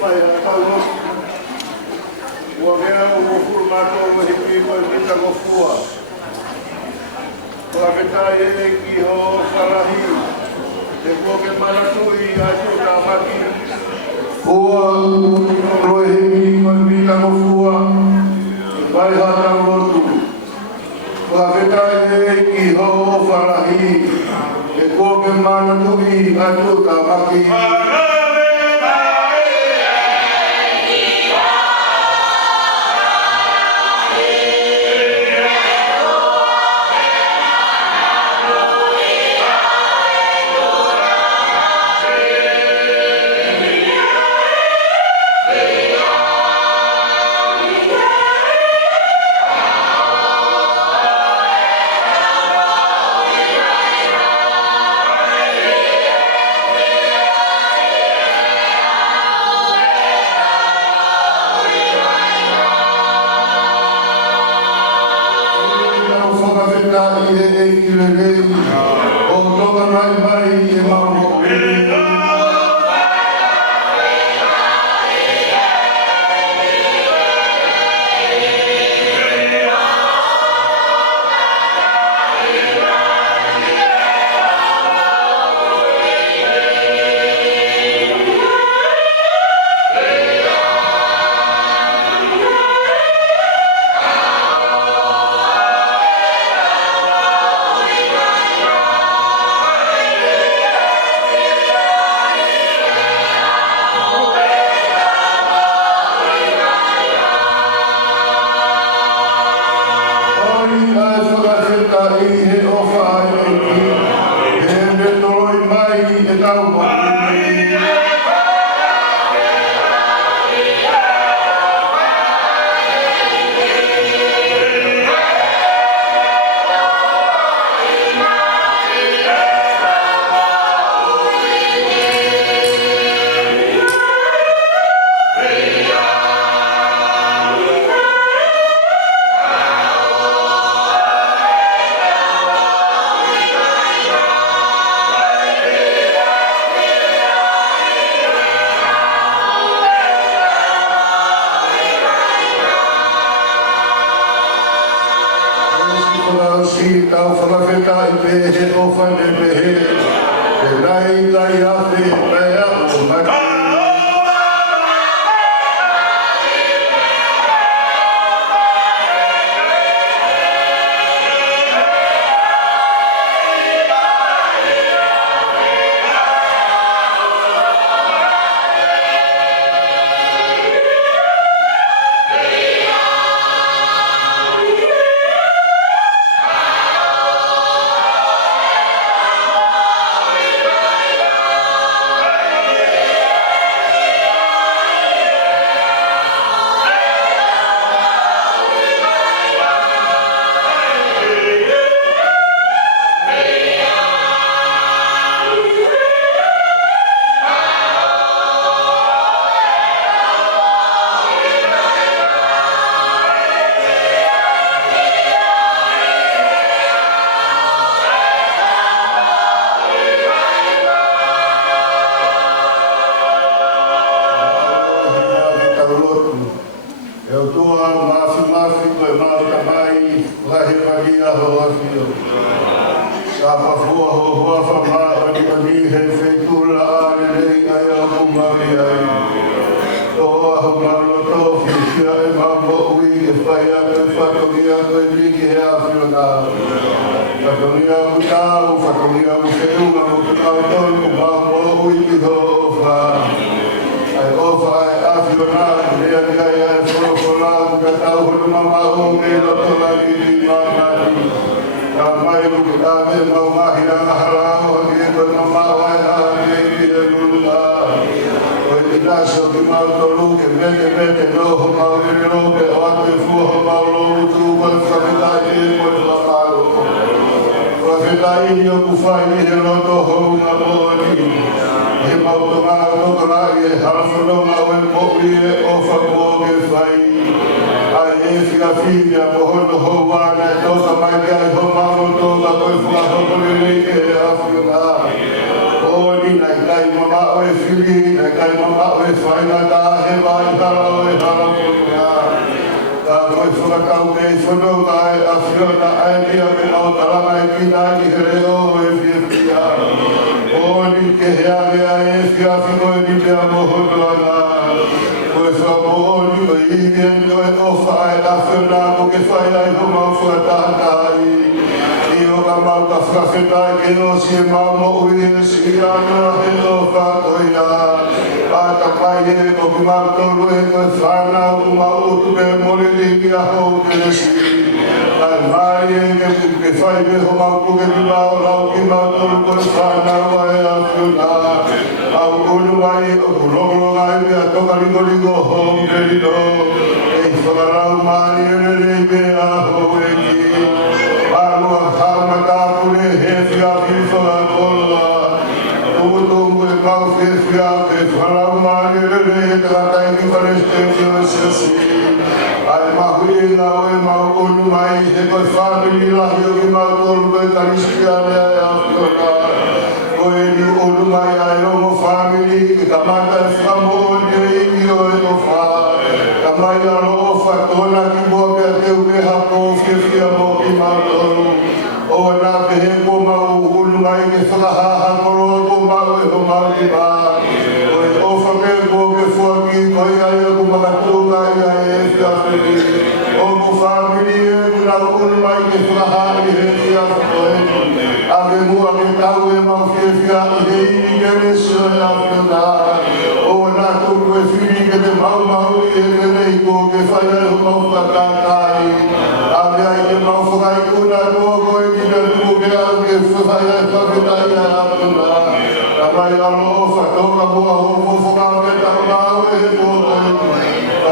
pai a tau no. Ua mea ua furmato ua hipi koe kita ngofua. Kua ketai e ki ho wharahi. Te kua ke manatui a tuta maki. Ua roe hipi koe kita ngofua. Pai hata rotu. Kua ketai e ki ho wharahi. Te kua ke manatui a tuta maki. na kai mama o e fili, na kai mama o e whainga tā he vai hara o e hara punia. Ka koe whakatau me i whanau kai a whiona aeria me au taranga e kina i here o e whia. O ni ke hea mea e whia whino e ni mea mohono ana. Koe whamooni o i ni o e ofa e a whiona mo ke whai ai ho mau whakatatai. O ka mau ka whakawhetai ke o si e mau mo ui e si anua he o whakoia. A ka pai e o ki mau tolu e koe whanau ku mau utu me mole ni ki a hou ke le si. Ai mai e ke whai me ho mau kuke ki mau lau ki mau tolu koe whanau a e a whiuna. Au unu mai o ku rongo ai me a toka ringo ringo hou ke rino. E whakarau mai e le rei me a hou e ki. Alua kalma tāpune he whia whiwha a kola. Tumutungu e kau he whia ke whanau maari e re he takatai ki whaneste whio e sesi. Ai mahui e ngā oe mau unu mai he koe whanini lahi o ki mau tolu koe karisi a lea e a whiona. Koe ni unu mai ai rongo whanini ki ka mata e whamooni e imi o e o wha. Ka mai alo o whatona ki mua pia teu me hako whia mo ki mau tolu. O nā pehe ko mau unu mai ke whakahaha koroa ko mau e ho mau ki mā. O e ofa me ko ke whuaki ko i ai aku makatunga i ai e whia whiri. O ko whamiri e kuna unu mai ke whakahaha i he whia whiri. A me mua ke tau e mau whia i he ini ke resio e a whiuna. O nā tuku e whiri ke te mau i e te nei ko ke whai ai ho mau whakatai. A me ai ke mau whakai kuna koa koe ki na tuku ke au ke whai ai whakatai a whiuna. A mai alo o whatoka mua ho whakau ke tau mau e he koe.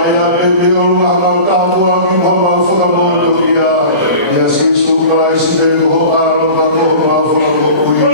Ai a me me o runga mau tāpua ki mo mau whakamoto ki a. Ia Sisu Christ te ho aro ka ko mau whakamoto i.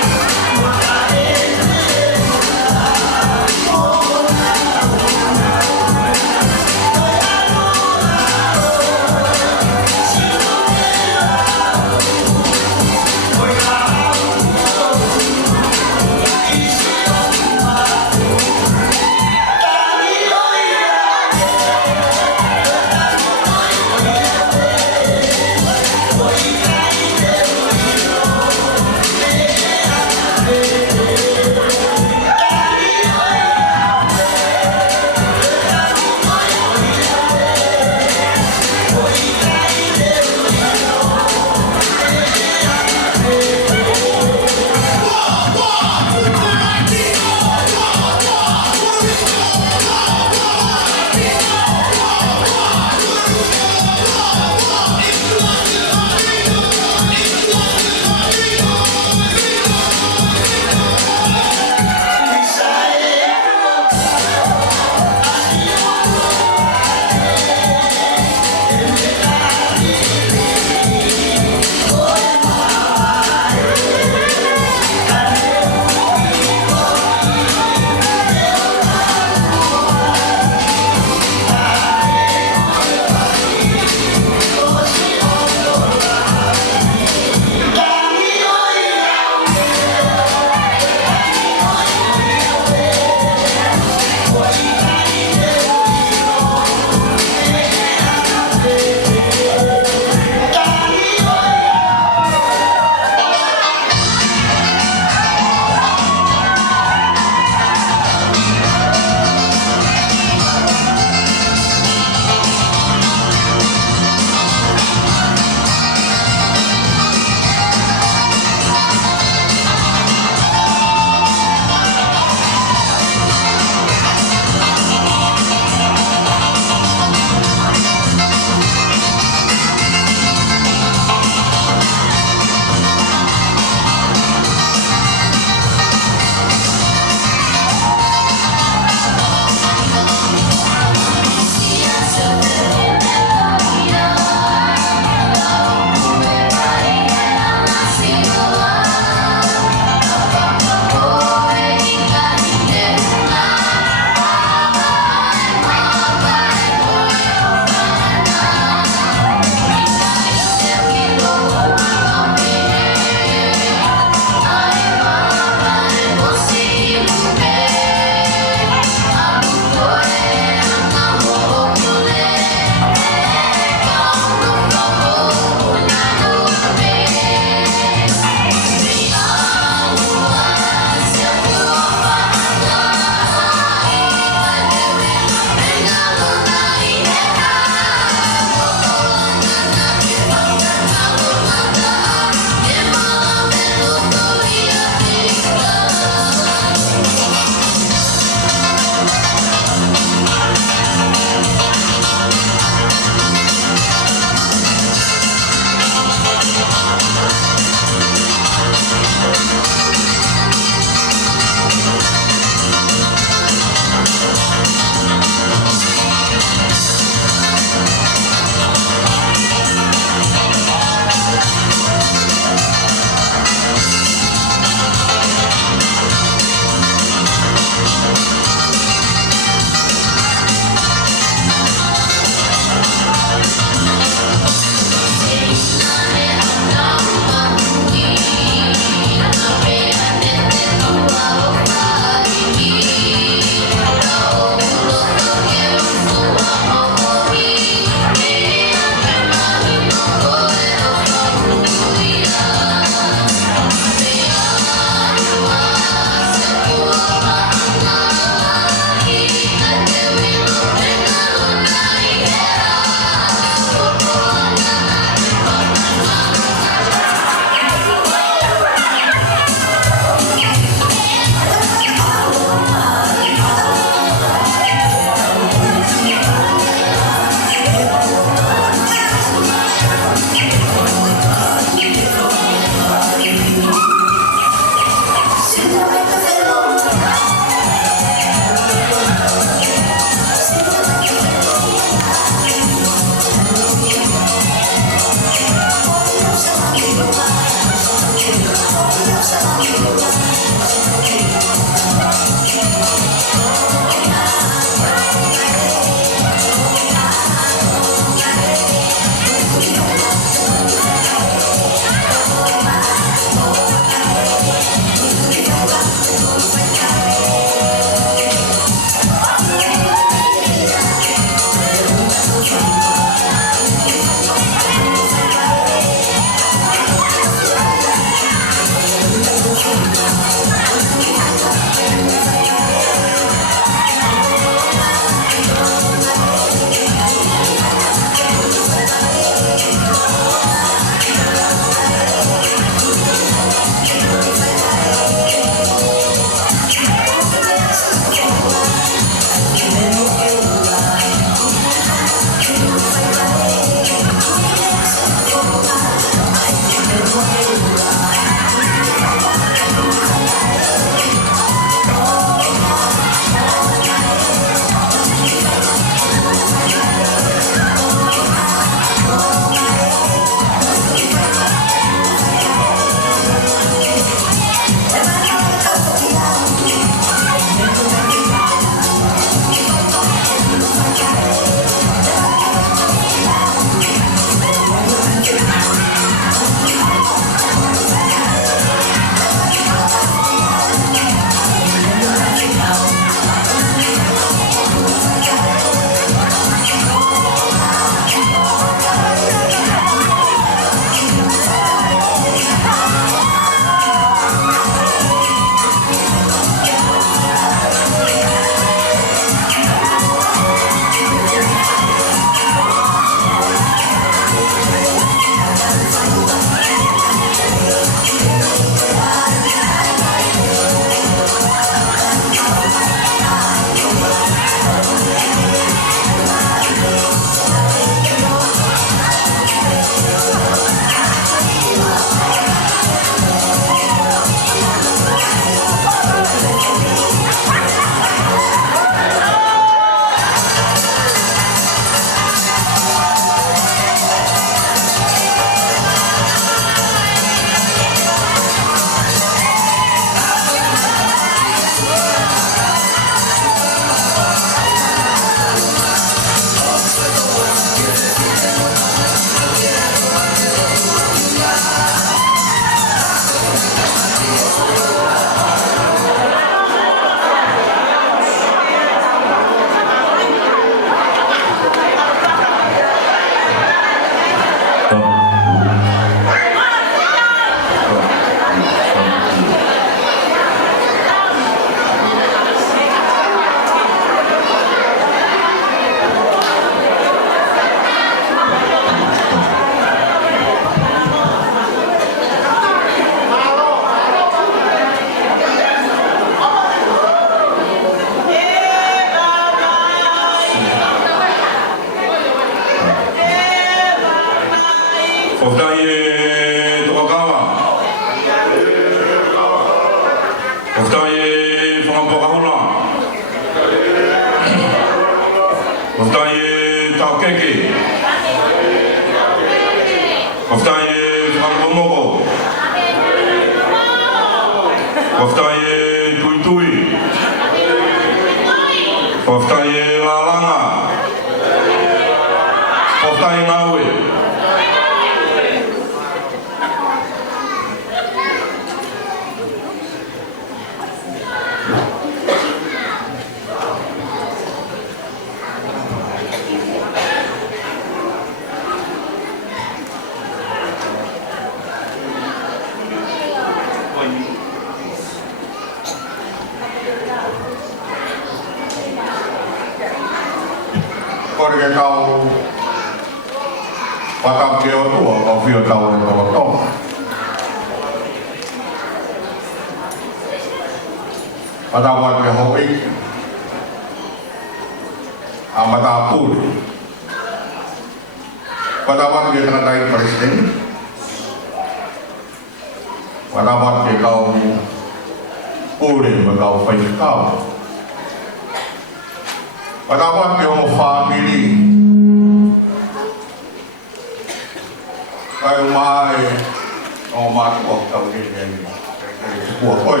của tôi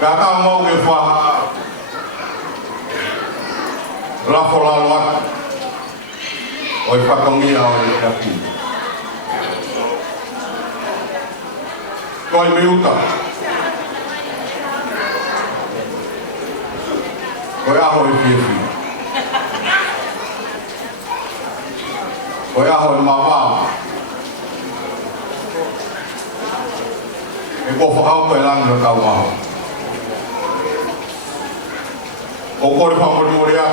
cả ta mau cái pha la fola loat oi fa kongi au ya ki koi miuta koi ahoi fifi koi ahoi mama e ko fa au koi lang no ka wa o ko ri fa mo ni ria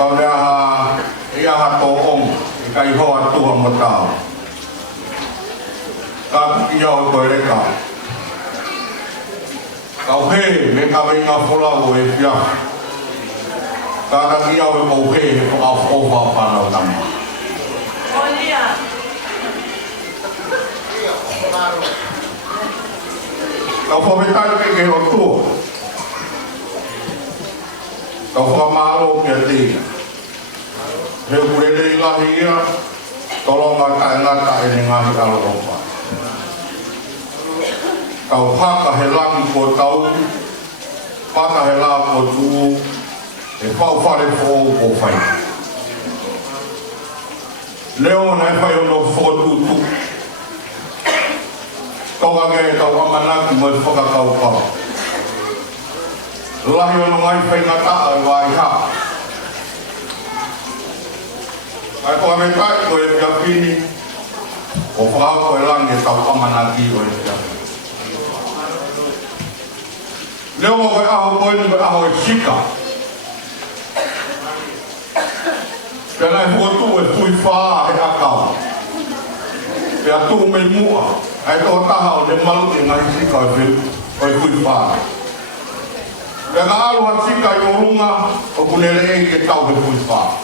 Kau dah ia hatong ikai hoa tua mata. Kau iau bereka. Kau he mereka menga pulau ia. Kau iau kau he kau over panau nama. Oh iya. Kau pemerintah ke tua. Kau famalo kiati, heu kulele lahia, tolong ngata ini ngahi kalau lupa. Kau haka helang ko tau, haka helang ko tu, fau fare fo ko fai. Leo na fai ono fo tu. Kau ngai tau amana mo foka kau kau. Lahi ono ngai whai ngata ai wai ha. Ai ko ame kai ko e pia pini. O whao ko e langi tau pamanaki o e pia. Leo mo koe aho koe ni koe aho e shika. Pena e huotu e fui whaa e akau. Pea tu me mua. Ai tō taha o le malu e ngai shika o e fui whaa. Ka alu hatika i orunga o kunere e ke tau he fui wha.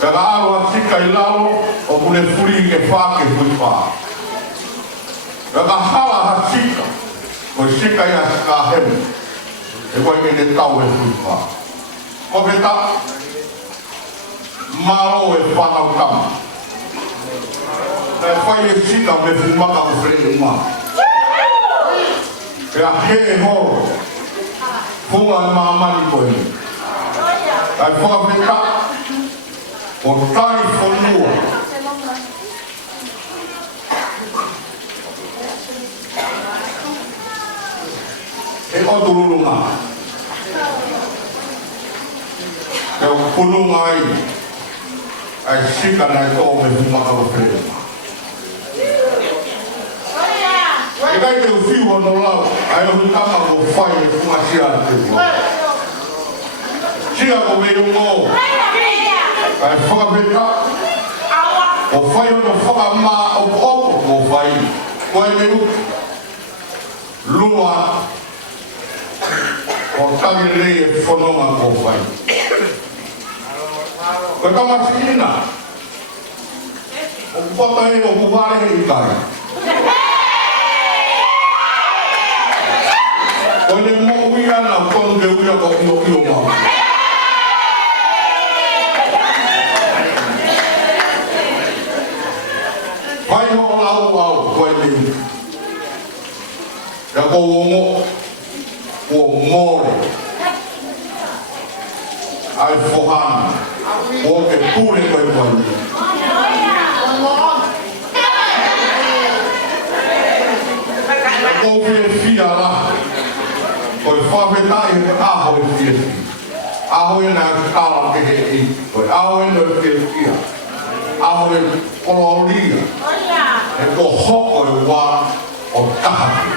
Ka alu hatika i lalo o kune furi ke wha ke fui wha. Ka hala hatika o sika i asika hemu e wai ke tau he fui wha. Ko ke ta maro e whanau kama. Ka whai e sika me fumaka o free uma. Ka he horo. Funga mamani koe. Ai whakapeta o tari whanua. E o tururunga. E o pununga ai. Ai sika nai tō me humaka o whenua. E kai te uwhiu no lau, ai o hutama o whai e funga sia te ua. Sia o me ungo. Ai whakapeta, o whai o no whakama o opo o whai. Koe me uki. Lua o tangi rei e whanonga o whai. Koe tamasina. O kupata e o kuhare he i kai. Ole mo uia na kon de uia ko no ma. Pai ho au ko ni. Ya ko mo ai fohan. O ke pure ko ko ni. Ko fia la. Koi whawhetai he aho e whiawhi. Aho e nā kāla ke he i. Koi aho e nā whiawhia. Aho e koloria. E ko hoko e wā o tahaki.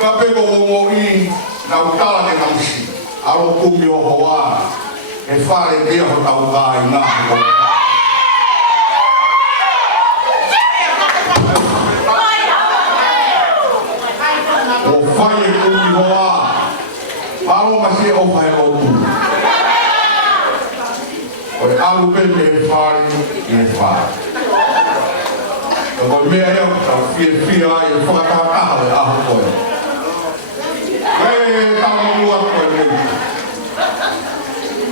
Ka peko o i nā kāla ke namsi. Aro kumi o hoa. E whare kia ho tau kā i ngā hoko. Whai e kumi hoa, paro masi o whai o tu. Koe alu pene e whare e whare. Koe mea eo tau whia e whakataha e aho koe. Koe tau mua koe mea.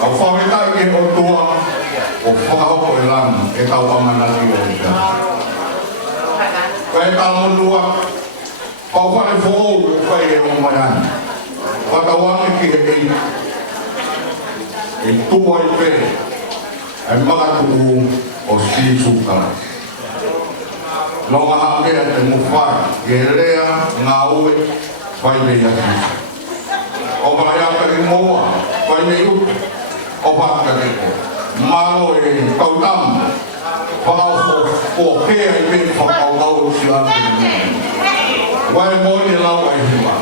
Au whawetai ke o tua, o o whakahoko e lana e tau amanaki o e pia. Kai tau lua, pau whane whoou o whai e o mai ana. Whatawangi ki he ei. E tua i pe, e magatu o sisukara. Longa hapea te mufai, e rea ngā ue, whai mei ati. O parayaka ki moa, whai mei upe, o paka ki ko. Malo e tautamu, whakau o kea i pe whakau si ati ni mea. Wai moni lau ai hiwa.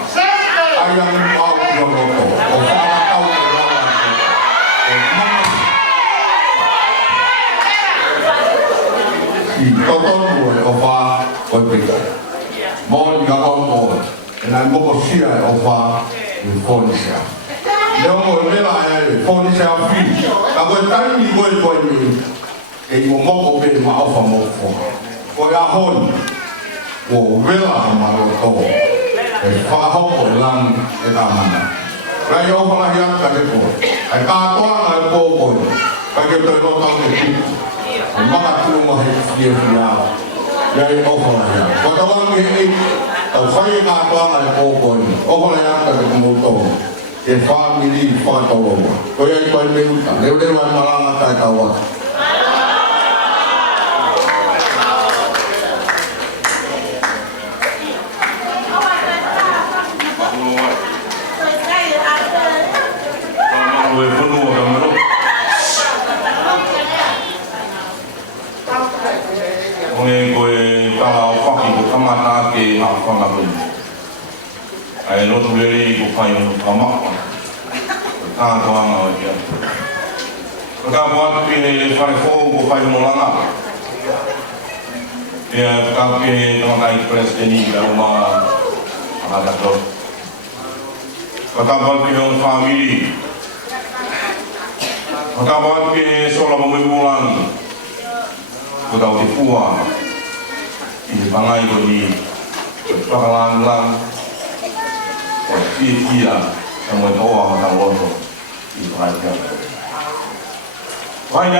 Ai ang au ki o roto, o whakau e lau ai hiwa. I totonu e o wha o pika. Mōni ka kongo, e nai moko sia e o wha i whonisea. Leo mo e mela e whonisea whi, ka koe taimi koe mi, e i mo moko pe ma ofa moko. Koe a honi, o vela ha maroto, e whakahoko e langi e tamana. Rai o whalahi aka te koe, ai kātoanga e pōkoe, kai ke toi rotau te piki. Maka tūma he fia fiao. Iai ohola hea. Watawangi he au whai ngā tuanga e pōkoi. Ohola hea ka te kumuto. E whamiri whakatoloa. Ko iai koe meuta. Leo leo ai maranga kai tawa. Mata ke apa pun, ai lo tu lele ko kai no kama, ka tuang aja. Kita buat ini farifo ko kai no langa. Ya kami mengenai presiden ini rumah ada tu. Kita buat ini family. Kita buat ini soal pembulan. Kita udah puas. Ini bangai ko ni pakalang-lang o kia sa mo toa sa loto i praia. Why